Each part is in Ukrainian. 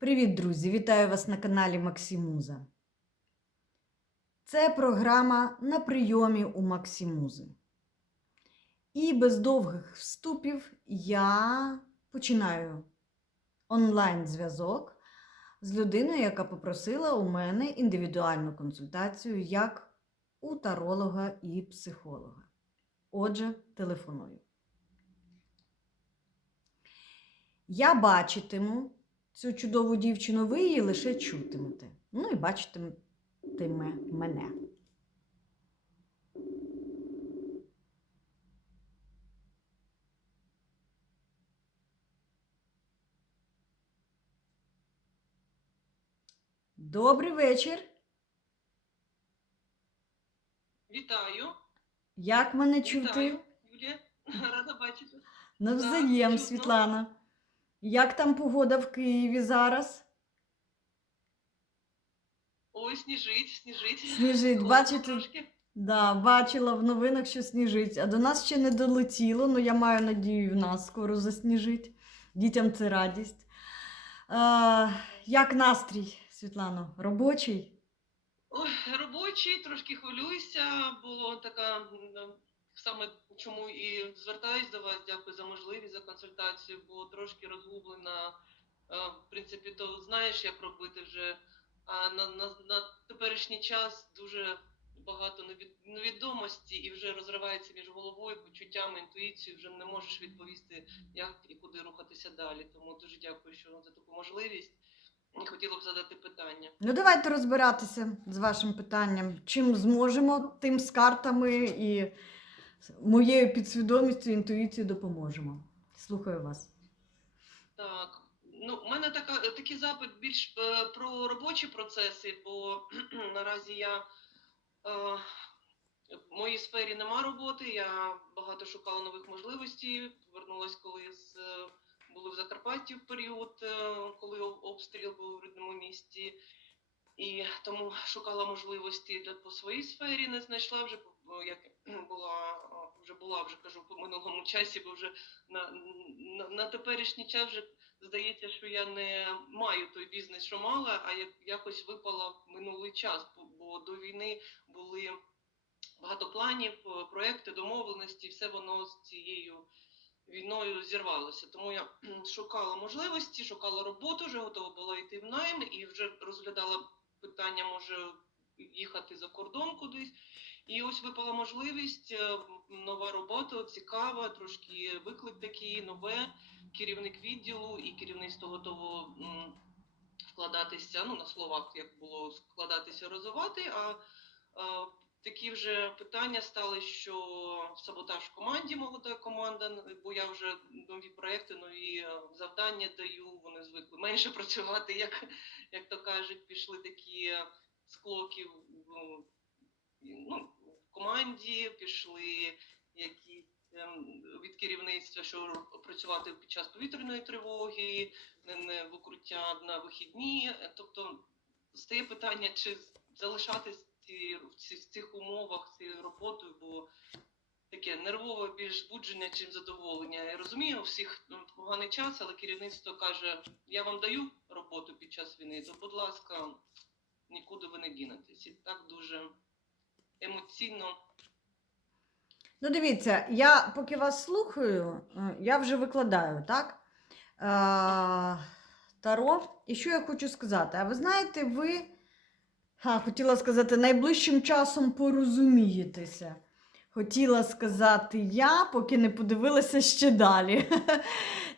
Привіт, друзі! Вітаю вас на каналі Максимуза. Це програма на прийомі у Максимузи. І без довгих вступів я починаю онлайн-зв'язок з людиною, яка попросила у мене індивідуальну консультацію як у таролога і психолога. Отже, телефоную. Я бачитиму цю чудову дівчину, ви її лише чутимете. Ну і бачитиме мене. Добрий вечір. Вітаю. Як мене чути? Вітаю, Юлія. Рада бачити. Навзаєм. Світлана. Як там погода в Києві зараз? Ой, сніжить, сніжить. Сніжить, бачите? Да, бачила в новинах, що сніжить. А до нас ще не долетіло, але я маю надію, в нас скоро засніжить. Дітям це радість. А, як настрій, Світлано? Робочий? Ой, робочий, трошки хвилююся. Було така саме чому і звертаюсь до вас. Дякую за можливість за консультацію, бо трошки розгублена. Е, В принципі, то знаєш, як робити вже. А на, на, на теперішній час дуже багато невід- невідомості і вже розривається між головою, почуттями, інтуїцією. Вже не можеш відповісти, як і куди рухатися далі. Тому дуже дякую, що за таку можливість. І хотіла б задати питання. Ну, давайте розбиратися з вашим питанням. Чим зможемо, тим з картами і моєю підсвідомістю, інтуїцією допоможемо. Слухаю вас. Так, ну у мене така такий запит більш е, про робочі процеси, бо наразі я е, в моїй сфері нема роботи. Я багато шукала нових можливостей. Повернулась коли з е, були в Закарпатті в період, е, коли обстріл був у рідному місті. І тому шукала можливості по своїй сфері, не знайшла вже як була вже була вже кажу по минулому часі, бо вже на, на, на теперішній час вже здається, що я не маю той бізнес, що мала, а як якось випала в минулий час, бо, бо до війни були багато планів, проекти, домовленості, все воно з цією війною зірвалося. Тому я шукала можливості, шукала роботу, вже готова була йти в найм і вже розглядала питання, може їхати за кордон кудись. І ось випала можливість, е, нова робота, цікава, трошки виклик такий, нове керівник відділу і керівництво готово вкладатися, ну на словах, як було складатися, розвивати. А, а такі вже питання стали, що саботаж в команді молода команда, бо я вже нові проекти, нові е, завдання даю. Вони звикли менше працювати, як, як то кажуть, пішли такі е, склоки в- ну, в команді, пішли якісь ем, від керівництва, що працювати під час повітряної тривоги, в укриття на вихідні. Тобто стає питання, чи залишатись в цих умовах цією роботою, бо таке нервове більш збудження, чим задоволення. Я розумію, у всіх ну, поганий час, але керівництво каже: я вам даю роботу під час війни, то будь ласка, нікуди ви не дінетесь. І так дуже емоційно. Ну, дивіться, я поки вас слухаю, е, я вже викладаю, так? Е, Таро. І що я хочу сказати? А ви знаєте, ви, ха, хотіла сказати, найближчим часом порозумієтеся. Хотіла сказати я, поки не подивилася ще далі.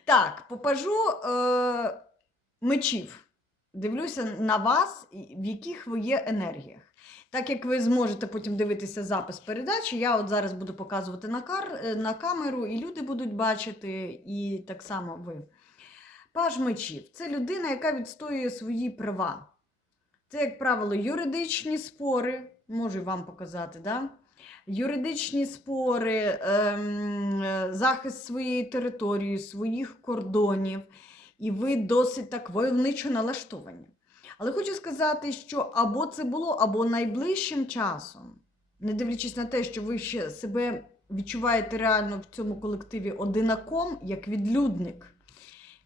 Так, попажу е, мечів. Дивлюся на вас, в яких ви є енергіях. Так як ви зможете потім дивитися запис передачі, я от зараз буду показувати на, кар... е, на камеру, і люди будуть бачити, і так само ви. Паж мечів це людина, яка відстоює свої права. Це, як правило, юридичні спори, можу вам показати, да? юридичні спори, ем, е, захист своєї території, своїх кордонів, і ви досить так войовничо налаштовані. Але хочу сказати, що або це було, або найближчим часом, не дивлячись на те, що ви ще себе відчуваєте реально в цьому колективі одинаком, як відлюдник.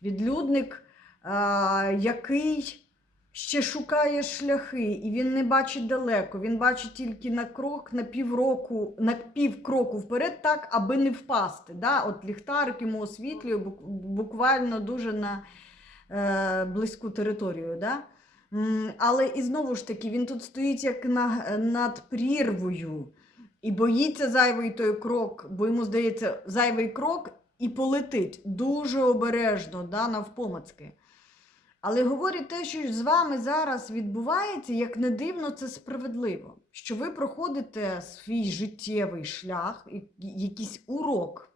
Відлюдник е, який ще шукає шляхи, і він не бачить далеко. Він бачить тільки на крок, на півроку, на пів кроку вперед, так, аби не впасти. Да? От ліхтарик йому освітлює буквально дуже на е, близьку територію. Да? Але і знову ж таки, він тут стоїть як на, над прірвою і боїться зайвий той крок, бо йому здається, зайвий крок і полетить дуже обережно, да, навпомацьки. Але говорить те, що з вами зараз відбувається, як не дивно, це справедливо. Що ви проходите свій життєвий шлях, якийсь урок.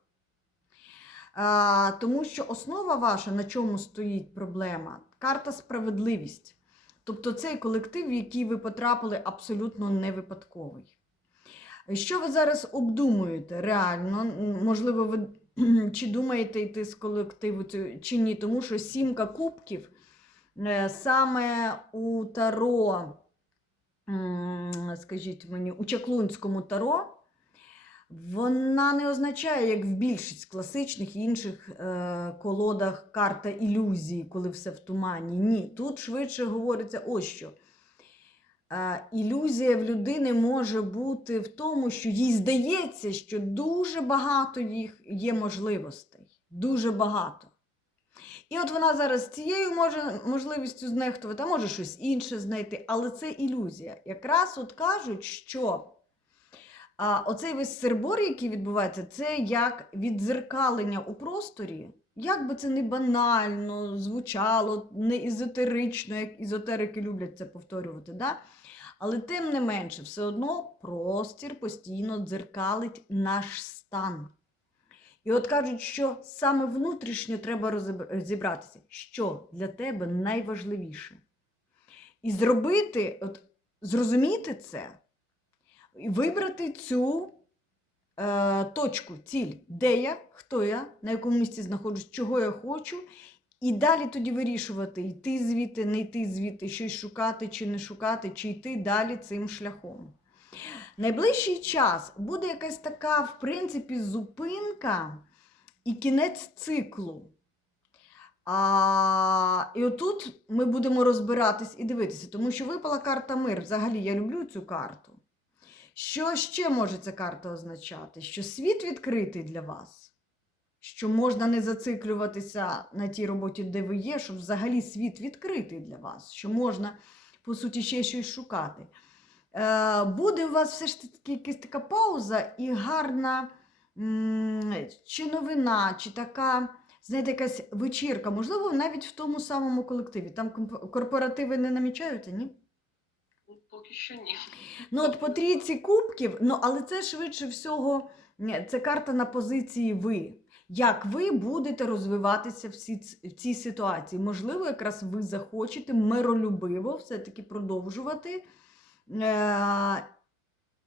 А, тому що основа ваша, на чому стоїть проблема, карта справедливість. Тобто цей колектив, в який ви потрапили, абсолютно не випадковий. Що ви зараз обдумуєте реально? Можливо, ви чи думаєте йти з колективу чи ні? Тому що сімка кубків е, саме у Таро, скажіть мені, у Чаклунському Таро, вона не означає, як в більшість класичних інших е, колодах карта ілюзії, коли все в тумані. Ні, тут швидше говориться ось що. Е, ілюзія в людини може бути в тому, що їй здається, що дуже багато їх є можливостей. Дуже багато. І от вона зараз цією може можливістю знехтувати, а може щось інше знайти, але це ілюзія. Якраз от кажуть, що а, оцей весь сербор, який відбувається, це як віддзеркалення у просторі. Як би це не банально звучало, не езотерично, як ізотерики люблять це повторювати. Да? Але тим не менше, все одно простір постійно дзеркалить наш стан. І от кажуть, що саме внутрішньо треба розіб- розібратися, що для тебе найважливіше. І зробити, от, зрозуміти це, вибрати цю е, точку, ціль, де я, хто я, на якому місці знаходжусь, чого я хочу, і далі тоді вирішувати, йти звідти, не йти звідти, щось шукати чи не шукати, чи йти далі цим шляхом. Найближчий час буде якась така, в принципі, зупинка і кінець циклу. А, і отут ми будемо розбиратись і дивитися, тому що випала карта мир. Взагалі, я люблю цю карту. Що ще може ця карта означати? Що світ відкритий для вас, що можна не зациклюватися на тій роботі, де ви є, що взагалі світ відкритий для вас, що можна, по суті, ще щось шукати. Е, буде у вас все ж таки якась така пауза і гарна чи новина, чи така, знаєте, якась вечірка, можливо, навіть в тому самому колективі. Там корпоративи не намічаються, ні? Поки що ні. Ну, от по трійці кубків, ну, але це швидше всього, це карта на позиції ви. Як ви будете розвиватися в цій, в цій ситуації? Можливо, якраз ви захочете миролюбиво все-таки продовжувати е-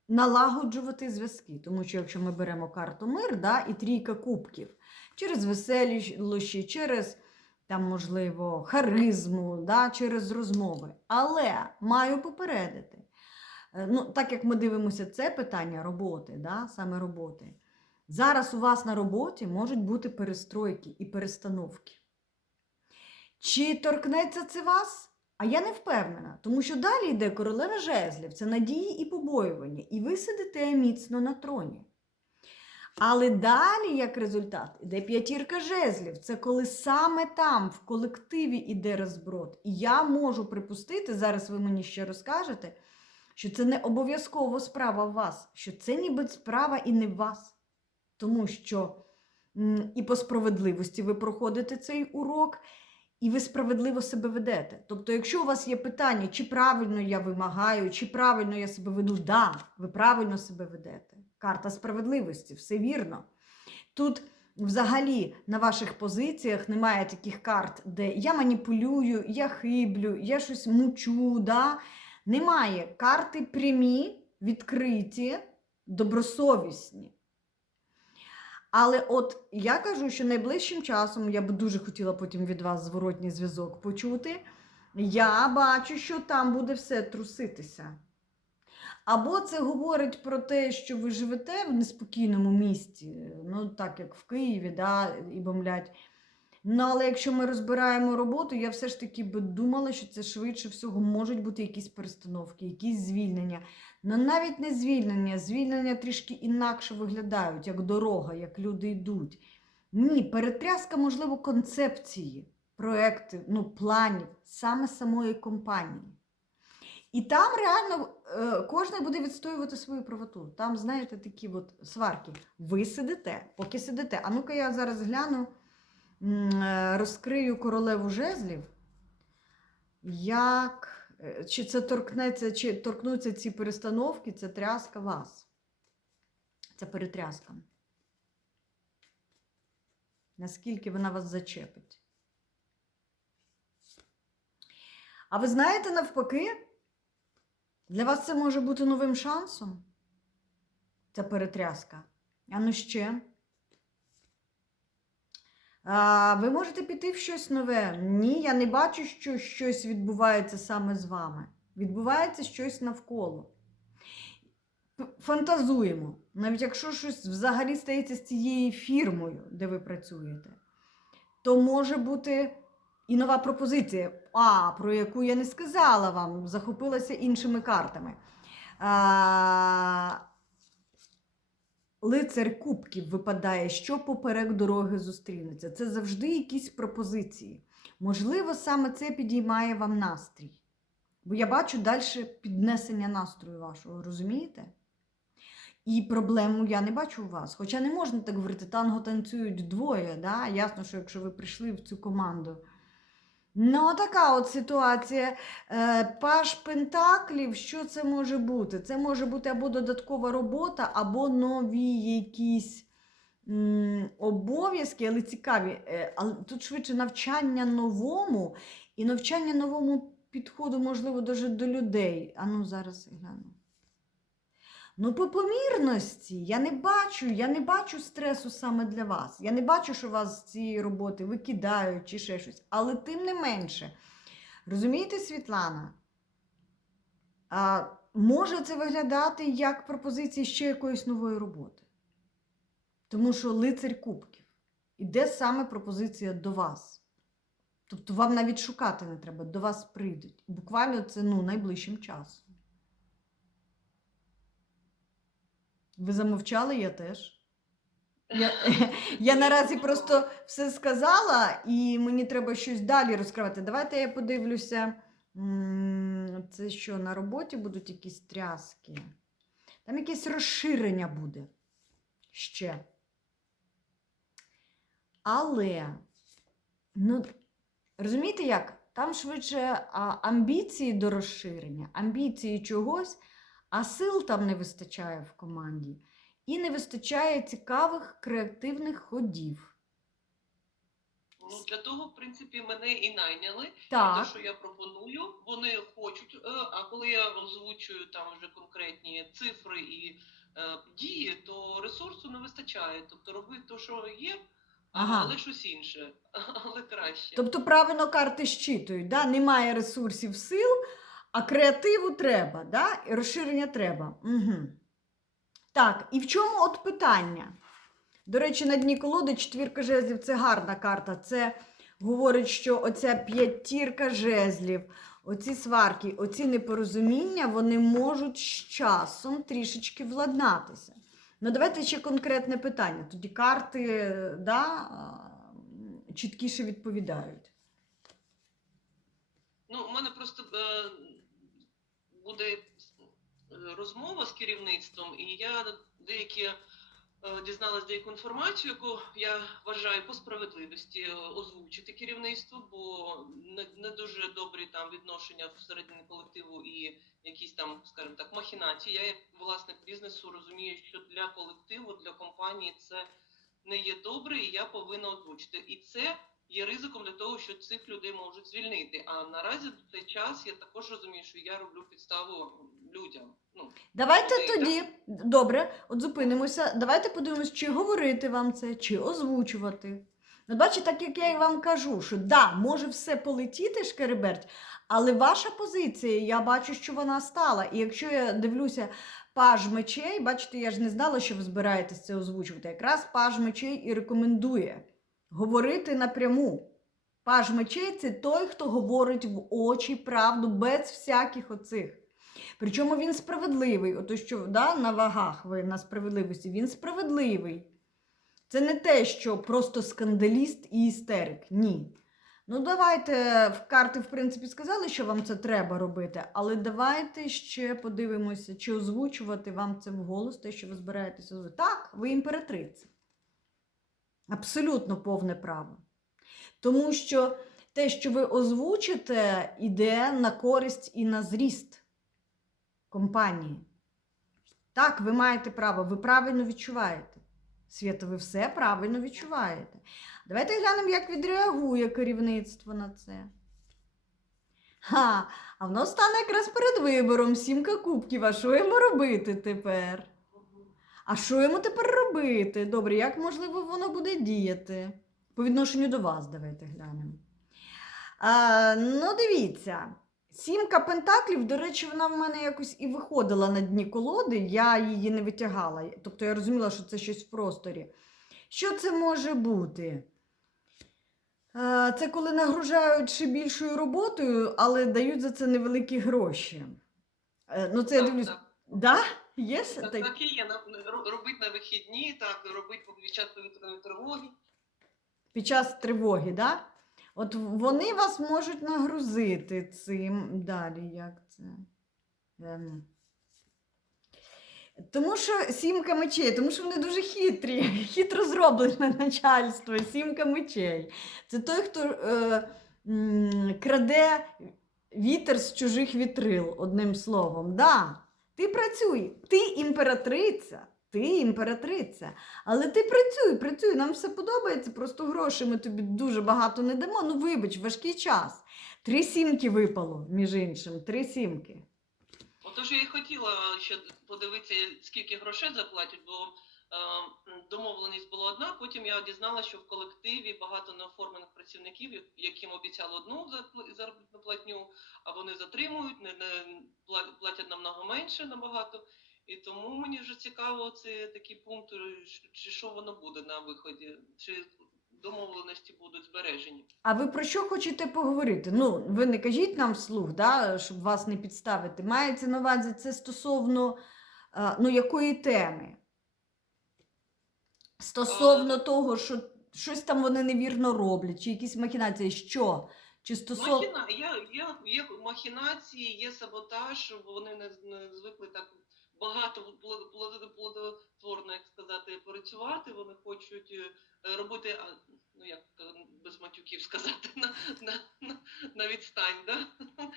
налагоджувати зв'язки. Тому що якщо ми беремо карту мир да, і трійка кубків через веселощі, через там, можливо, харизму, да, через розмови. Але маю попередити. Е, Ну, так як ми дивимося, це питання роботи, да, саме роботи. Зараз у вас на роботі можуть бути перестройки і перестановки. Чи торкнеться це вас? А я не впевнена, тому що далі йде королева жезлів, це надії і побоювання, і ви сидите міцно на троні. Але далі, як результат, іде п'ятірка жезлів. Це коли саме там, в колективі, іде розброд. І я можу припустити, зараз ви мені ще розкажете, що це не обов'язково справа вас, що це ніби справа і не вас. Тому що і по справедливості ви проходите цей урок, і ви справедливо себе ведете. Тобто, якщо у вас є питання, чи правильно я вимагаю, чи правильно я себе веду, да, ви правильно себе ведете. Карта справедливості, все вірно. Тут взагалі на ваших позиціях немає таких карт, де я маніпулюю, я хиблю, я щось мучу. Да? Немає карти прямі, відкриті, добросовісні. Але от я кажу, що найближчим часом я б дуже хотіла потім від вас зворотній зв'язок почути. Я бачу, що там буде все труситися. Або це говорить про те, що ви живете в неспокійному місті, ну так як в Києві, да, і бомблять. Ну, але якщо ми розбираємо роботу, я все ж таки би думала, що це швидше всього можуть бути якісь перестановки, якісь звільнення. Ну навіть не звільнення, звільнення трішки інакше виглядають, як дорога, як люди йдуть. Ні, перетряска, можливо, концепції, проекти, ну, планів, саме самої компанії. І там реально е, кожен буде відстоювати свою правоту. Там, знаєте, такі от сварки. Ви сидите, поки сидите. А ну-ка я зараз гляну, е, розкрию королеву жезлів. Як, е, чи це торкнеться, чи торкнуться ці перестановки, це тряска вас. Це перетряска. Наскільки вона вас зачепить. А ви знаєте, навпаки, для вас це може бути новим шансом. Ця перетряска. А ну ще. А, ви можете піти в щось нове. Ні, я не бачу, що щось відбувається саме з вами. Відбувається щось навколо. Фантазуємо. Навіть якщо щось взагалі стається з цією фірмою, де ви працюєте, то може бути і нова пропозиція, а, про яку я не сказала вам, захопилася іншими картами. А, лицар кубків випадає, що поперек дороги зустрінеться. Це завжди якісь пропозиції. Можливо, саме це підіймає вам настрій. Бо я бачу далі піднесення настрою вашого, розумієте? І проблему я не бачу у вас. Хоча не можна так говорити, танго танцюють двоє. Да? Ясно, що якщо ви прийшли в цю команду. Ну, така от ситуація. Е, Паш Пентаклів, що це може бути? Це може бути або додаткова робота, або нові якісь обов'язки, але цікаві. Е, Але тут швидше навчання новому і навчання новому підходу, можливо, даже до людей. А ну зараз гляну. Ну, по помірності я не бачу, я не бачу стресу саме для вас. Я не бачу, що вас з цієї роботи викидають чи ще щось. Але тим не менше, розумієте, Світлана? А, може це виглядати як пропозиція ще якоїсь нової роботи. Тому що лицар кубків. Іде саме пропозиція до вас. Тобто вам навіть шукати не треба, до вас прийдуть. Буквально це ну, найближчим часом. Ви замовчали, я теж. Я, я наразі просто все сказала, і мені треба щось далі розкривати. Давайте я подивлюся. Це що, на роботі будуть якісь тряски? Там якесь розширення буде ще. Але, ну, розумієте як? Там швидше а, амбіції до розширення, амбіції чогось, а сил там не вистачає в команді. І не вистачає цікавих креативних ходів. Ну, для того, в принципі, мене і найняли. Те, що я пропоную, вони хочуть. е, А коли я озвучую там вже конкретні цифри і е, дії, то ресурсу не вистачає. Тобто робити те, що є, а- Ага. але щось інше, але краще. тобто правильно карти щитують, да? немає ресурсів сил, а креативу треба, да? і розширення треба. Угу. Так, і в чому от питання? До речі, на дні колоди четвірка жезлів це гарна карта. Це говорить, що оця п'ятірка жезлів, оці сварки, оці непорозуміння, вони можуть з часом трішечки владнатися. Ну, давайте ще конкретне питання. Тоді карти да, чіткіше відповідають. Ну, у мене просто е, буде е, розмова з керівництвом, і я деякі е, дізналась деяку інформацію, яку я вважаю по справедливості е, озвучити керівництву, бо не, не дуже добрі там відношення всередині колективу і якісь там, скажімо так, махінації. Я як власник бізнесу розумію, що для колективу, для компанії це не є добре, і я повинна озвучити. І це є ризиком для того, що цих людей можуть звільнити. А наразі в цей час я також розумію, що я роблю підставу людям. Ну Давайте Людей, тоді, добре, от зупинимося. Давайте подивимось, чи говорити вам це, чи озвучувати. Ну, бачите, так як я і вам кажу, що да, може все полетіти, шкереберть, але ваша позиція, я бачу, що вона стала. І якщо я дивлюся паж мечей, бачите, я ж не знала, що ви збираєтесь це озвучувати. Якраз паж мечей і рекомендує говорити напряму. Паж мечей це той, хто говорить в очі правду без всяких оцих. Причому він справедливий. Ото що да, на вагах ви на справедливості, він справедливий. Це не те, що просто скандаліст і істерик. Ні. Ну, давайте в карти, в принципі, сказали, що вам це треба робити, але давайте ще подивимося, чи озвучувати вам це вголос, те, що ви збираєтеся. Так, ви імператриця. Абсолютно повне право. Тому що те, що ви озвучите, йде на користь і на зріст компанії. Так, ви маєте право, ви правильно відчуваєте. Свято, ви все правильно відчуваєте. Давайте глянемо, як відреагує керівництво на це. Ха, а воно стане якраз перед вибором сімка кубків. А що йому робити тепер? А що йому тепер робити? Добре, як можливо воно буде діяти? По відношенню до вас, давайте глянемо. А, ну, дивіться. Сімка пентаклів, до речі, вона в мене якось і виходила на дні колоди, я її не витягала. Тобто я розуміла, що це щось в просторі. Що це може бути? Це коли нагружають ще більшою роботою, але дають за це невеликі гроші. Е, Ну, це я дивлюсь. так. Да? Є Так, так? так і є. На- Робить на вихідні, так, робить під час повітряної тривоги. під час тривоги, да? От вони вас можуть нагрузити цим. Далі, як це? Ем. Тому що сімка мечей, тому що вони дуже хитрі, хитро зроблене начальство, сімка мечей. Це той, хто е, м, краде вітер з чужих вітрил, одним словом. Да, ти працюй, ти імператриця, ти імператриця. Але ти працюй, працюй, нам все подобається, просто грошей ми тобі дуже багато не дамо. Ну, вибач, важкий час. Три сімки випало, між іншим, три сімки. Отож я і хотіла ще подивитися, скільки грошей заплатять, бо домовленість була одна. Потім я дізналася, що в колективі багато неоформлених працівників, яким обіцяли одну заробітну платню, а вони затримують, не, не платять намного менше набагато. І тому мені вже цікаво, це такі пункти, чи- чи що воно буде на виході, чи домовленості будуть збережені. А ви про що хочете поговорити? Ну, ви не кажіть нам вслух, да, щоб вас не підставити. Мається на увазі це стосовно е, ну, якої теми? Стосовно того, що щось там вони невірно роблять, чи якісь махінації, що? Чи стосов... Махіна... Є, є, є махінації, є саботаж, вони не, не звикли так багато плод- плод- плодотворно, як сказати, працювати. Вони хочуть е, робити, ну як без матюків сказати, на, на, на, на відстань. Да?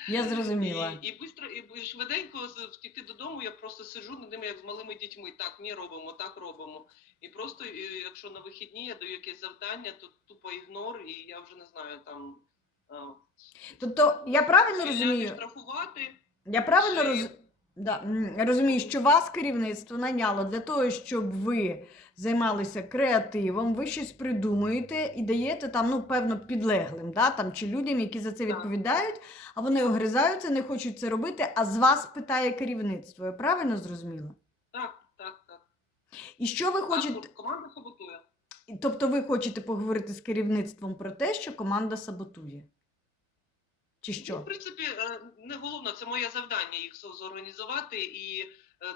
Я зрозуміла. І, і, бистро, і швиденько втікти додому, я просто сиджу над ними, як з малими дітьми. Так, ні, робимо, так робимо. І просто, і, якщо на вихідні я даю якесь завдання, то тупо ігнор, і я вже не знаю там. Тобто, я правильно розумію? штрафувати. Я правильно Чи- роз... да, розумію, що вас керівництво наняло для того, щоб ви займалися креативом, ви щось придумуєте і даєте там, ну, певно, підлеглим, да, там, чи людям, які за це відповідають, а вони огризаються, не хочуть це робити, а з вас питає керівництво. Я правильно зрозуміла? Так, так, так. І що ви Так, хочете? команда саботує. Тобто ви хочете поговорити з керівництвом про те, що команда саботує? Чи Ну, в принципі, е, не головне, це моє завдання їх зорганізувати і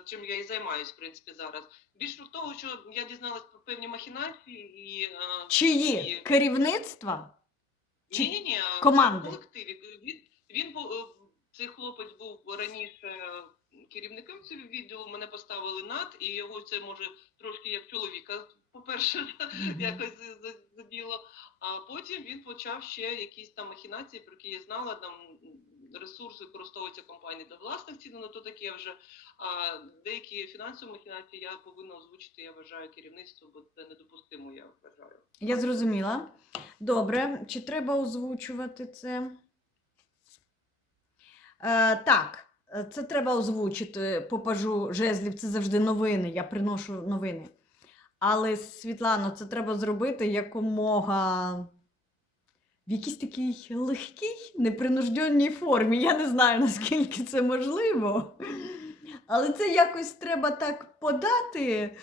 чим я і займаюсь, в принципі, зараз. Більше того, що я дізналась про певні махінації і. е, Чиї? і- Керівництва? Чи Ні, ні, ні, команди? в колективі. Він, він був, е, цей хлопець був раніше е, керівником цього відділу, мене поставили над, і його це може трошки як чоловіка, по-перше, якось за- за- заділо. А потім він почав ще якісь там махінації, про які я знала, там ресурси використовуються компанії для власних цін, то таке вже. А деякі фінансові махінації я повинна озвучити, я вважаю, керівництво, бо це недопустимо, я вважаю. Я зрозуміла. Добре, чи треба озвучувати це? Е, так, це треба озвучити. Попажу жезлів, це завжди новини. Я приношу новини. Але, Світлано, це треба зробити якомога в якійсь такій легкій, непринужденній формі. Я не знаю, наскільки це можливо. Але це якось треба так подати.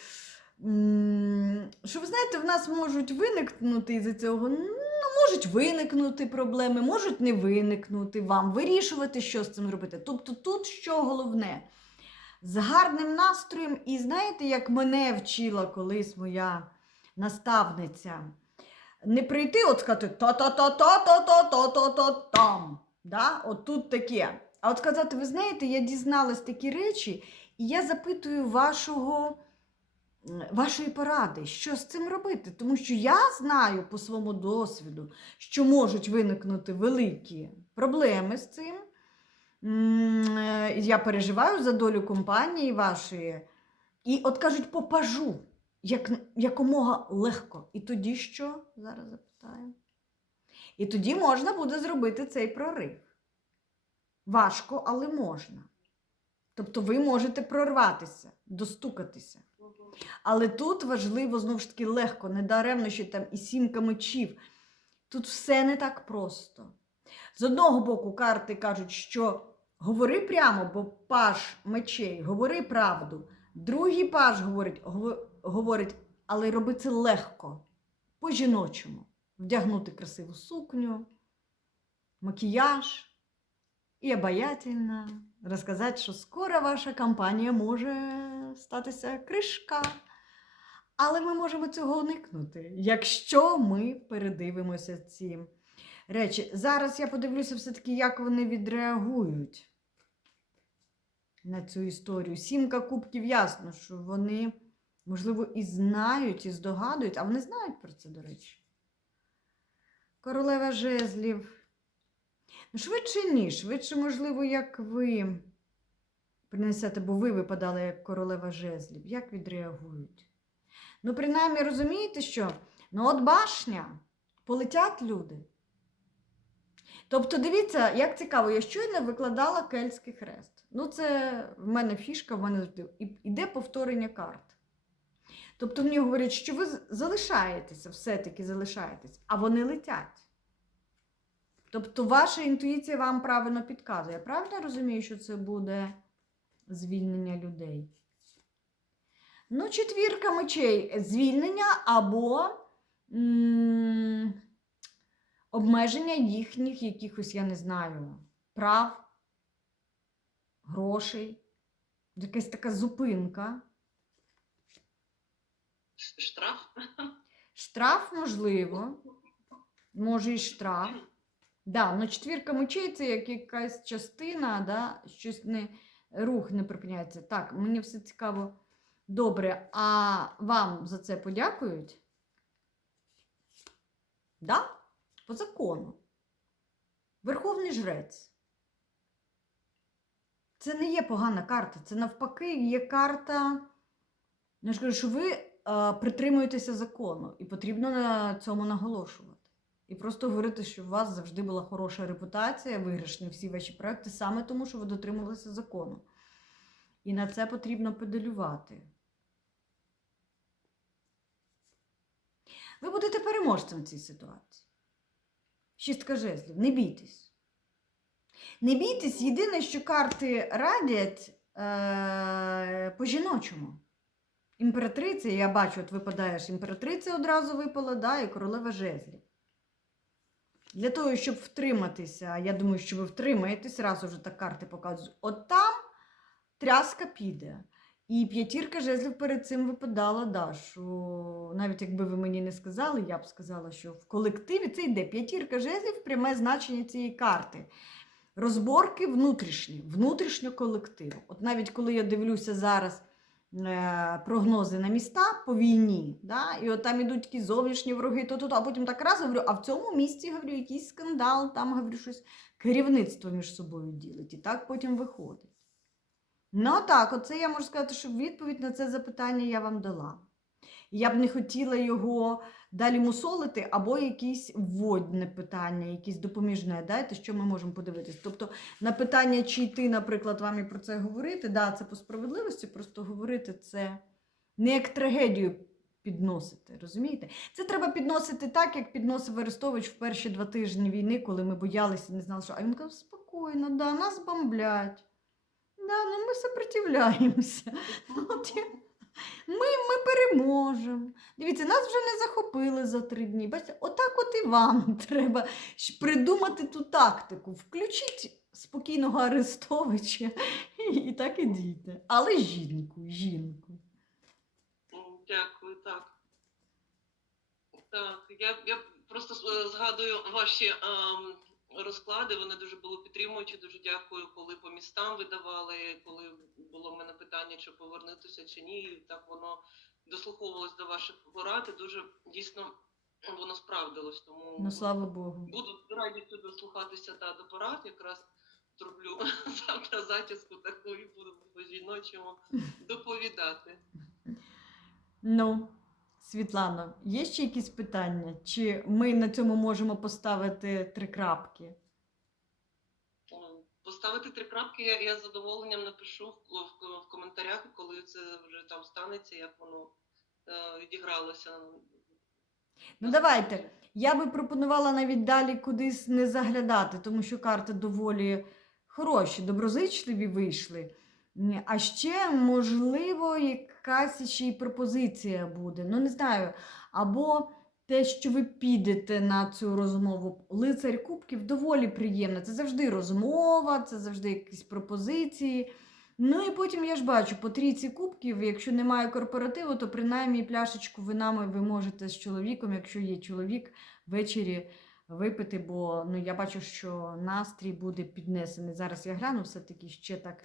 що ви знаєте, в нас можуть виникнути із цього. Ну, можуть виникнути проблеми, можуть не виникнути вам, вирішувати, що з цим робити. Тобто тут що головне? З гарним настроєм, і знаєте, як мене вчила колись моя наставниця, не прийти, от сказати та-та-та-та-та-та-та-та-там. Да? От тут таке. А от сказати, ви знаєте, я дізналась такі речі, і я запитую вашого, вашої поради, що з цим робити. Тому що я знаю по своєму досвіду, що можуть виникнути великі проблеми з цим. Е, Я переживаю за долю компанії вашої. І от кажуть, попажу як, якомога легко. І тоді що? Зараз запитаю. І тоді можна буде зробити цей прорив. Важко, але можна. Тобто ви можете прорватися, достукатися. Але тут важливо знову ж таки легко, недаремно, що там і сімка мечів. Тут все не так просто. З одного боку, карти кажуть, що говори прямо, бо паш мечей, говори правду. Другий паш говорить, гово- говорить, але роби це легко, по-жіночому. Вдягнути красиву сукню, макіяж і обаятельно розказати, що скоро ваша компанія може статися кришка. Але ми можемо цього уникнути, якщо ми передивимося ці речі. Зараз я подивлюся все-таки, як вони відреагують на цю історію. Сімка кубків ясно, що вони, можливо, і знають, і здогадують, а вони знають про це, до речі. Королева жезлів. Ну, швидше ні, швидше, можливо, як ви принесете, бо ви випадали як королева жезлів. Як відреагують? Ну, принаймні, розумієте, що? Ну, от башня, полетять люди. Тобто, дивіться, як цікаво, я щойно викладала кельтський хрест. Ну, це в мене фішка, в мене. Іде повторення карт. Тобто мені говорять, що ви залишаєтеся, все-таки залишаєтесь, а вони летять. Тобто ваша інтуїція вам правильно підказує. Я правильно розумію, що це буде звільнення людей? Ну, четвірка мечей звільнення або м, обмеження їхніх якихось, я не знаю, прав, грошей, якась така зупинка. Штраф? Штраф можливо, може і штраф. Да, ну четвірка мечей це як якась частина, да, щось не, рух не припиняється. Так, мені все цікаво. Добре, а вам за це подякують? Да? По закону. Верховний жрець. Це не є погана карта. Це навпаки є карта. Я ж кажу, що ви притримуєтеся закону, і потрібно на цьому наголошувати. І просто говорити, що у вас завжди була хороша репутація, виграшні всі ваші проекти, саме тому, що ви дотримувалися закону. І на це потрібно педалювати. Ви будете переможцем в цій ситуації. Шістка жезлів, не бійтесь. Не бійтесь, єдине, що карти радять е- по-жіночому. Імператриця, я бачу, от випадаєш, імператриця одразу випала, да, і королева жезлів. Для того, щоб втриматися, я думаю, що ви втримаєтесь, раз уже так карти показують, от там тряска піде. І п'ятірка жезлів перед цим випадала, да, що навіть якби ви мені не сказали, я б сказала, що в колективі це йде п'ятірка жезлів пряме значення цієї карти. Розборки внутрішні, внутрішньо колективу. От навіть коли я дивлюся зараз прогнози на міста по війні, да, і от там ідуть такі зовнішні вороги, то тут, а потім так раз говорю, а в цьому місці говорю, якийсь скандал, там говорю щось керівництво між собою ділить. І так потім виходить. Ну так, оце я можу сказати, що відповідь на це запитання я вам дала. Я б не хотіла його далі мусолити, або якесь вводне питання, якесь допоміжне. Дайте, що ми можемо подивитись. Тобто на питання, чи йти, наприклад, вам і про це говорити, да, це по справедливості, просто говорити це не як трагедію підносити. Розумієте? Це треба підносити так, як підносив Арестович в перші два тижні війни, коли ми боялися, не знали, що. А він казав, спокійно, да, нас бомблять. Да, ну ми сопротивляємося. Ми, ми переможемо. Дивіться, нас вже не захопили за три дні. Бачите, отак от і вам треба придумати ту тактику. Включіть спокійного Арестовича і так і дійте. Але жінку, жінку. Дякую, так. Так, я, я просто е, згадую ваші ем, розклади, вони дуже були підтримуючі. Дуже дякую, коли по містам видавали, коли було в мене питання, чи повернутися чи ні. І так воно дослуховувалось до ваших порад. І дуже дійсно воно справдилось. Тому Ну, слава Богу. буду радістю дослухатися та до порад. Якраз зроблю завтра зачіску таку і буду по жіночому доповідати. Ну, Світлано, є ще якісь питання? Чи ми на цьому можемо поставити три крапки? Поставити три крапки я, я з задоволенням напишу в, в, в коментарях, коли це вже там станеться, як воно е, відігралося. Ну, давайте. Я би пропонувала навіть далі кудись не заглядати, тому що карти доволі хороші, доброзичливі вийшли. А ще, можливо, якась ще й пропозиція буде. Ну, не знаю. Або те, що ви підете на цю розмову. Лицар Кубків доволі приємно. Це завжди розмова, це завжди якісь пропозиції. Ну і потім я ж бачу, по трійці кубків, якщо немає корпоративу, то принаймні пляшечку винами ви можете з чоловіком, якщо є чоловік, ввечері випити, бо ну, я бачу, що настрій буде піднесений. Зараз я гляну все-таки ще так.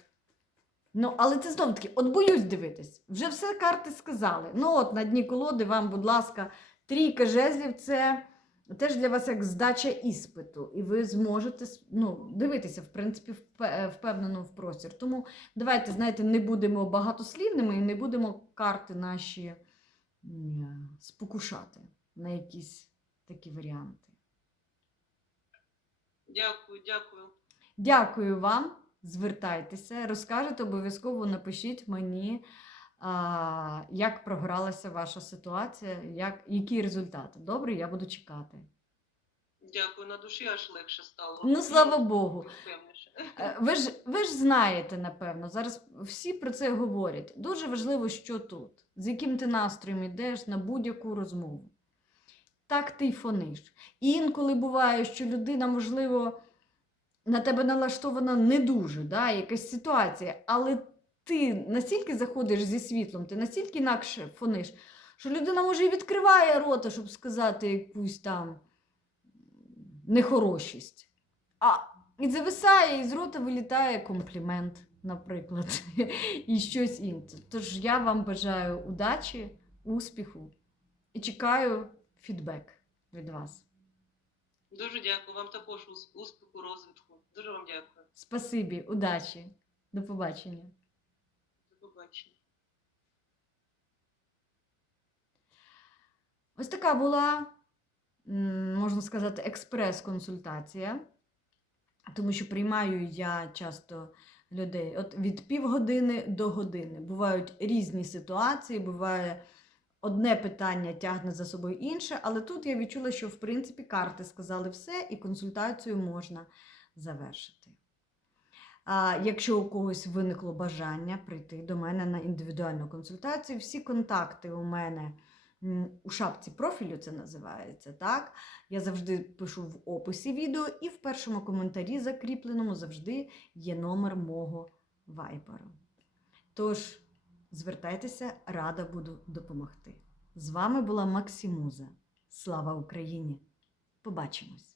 Ну, але це знов таки, от боюсь дивитись. Вже все карти сказали. Ну, от на дні колоди вам, будь ласка, трійка жезлів це теж для вас як здача іспиту. І ви зможете ну, дивитися, в принципі, впевнено в простір. Тому давайте, знаєте, не будемо багатослівними і не будемо карти наші спокушати на якісь такі варіанти. Дякую, дякую. Дякую вам. Звертайтеся, розкажете, обов'язково напишіть мені, а, як програлася ваша ситуація, як, які результати. Добре, я буду чекати. Дякую, на душі аж легше стало. Ну, слава Богу. Е, Ви ж, ви ж знаєте, напевно, зараз всі про це говорять. Дуже важливо, що тут, з яким ти настроєм йдеш на будь-яку розмову. Так ти й фониш. І інколи буває, що людина, можливо, на тебе налаштована не дуже, да, якась ситуація, але ти настільки заходиш зі світлом, ти настільки інакше фониш, що людина може і відкриває рота, щоб сказати якусь там нехорошість. А і зависає, і з рота вилітає комплімент, наприклад, і щось інше. Тож я вам бажаю удачі, успіху і чекаю фідбек від вас. Дуже дякую вам також успіху, розвитку. Дуже вам дякую. Спасибі, удачі, до побачення. До побачення. Ось така була, можна сказати, експрес-консультація, тому що приймаю я часто людей от від півгодини до години. Бувають різні ситуації, буває одне питання тягне за собою інше, але тут я відчула, що в принципі карти сказали все, і консультацію можна завершити. А якщо у когось виникло бажання прийти до мене на індивідуальну консультацію, всі контакти у мене у шапці профілю це називається, так? Я завжди пишу в описі відео, і в першому коментарі закріпленому завжди є номер мого вайберу. Тож, звертайтеся, рада буду допомогти. З вами була Максимуза. Слава Україні! Побачимось!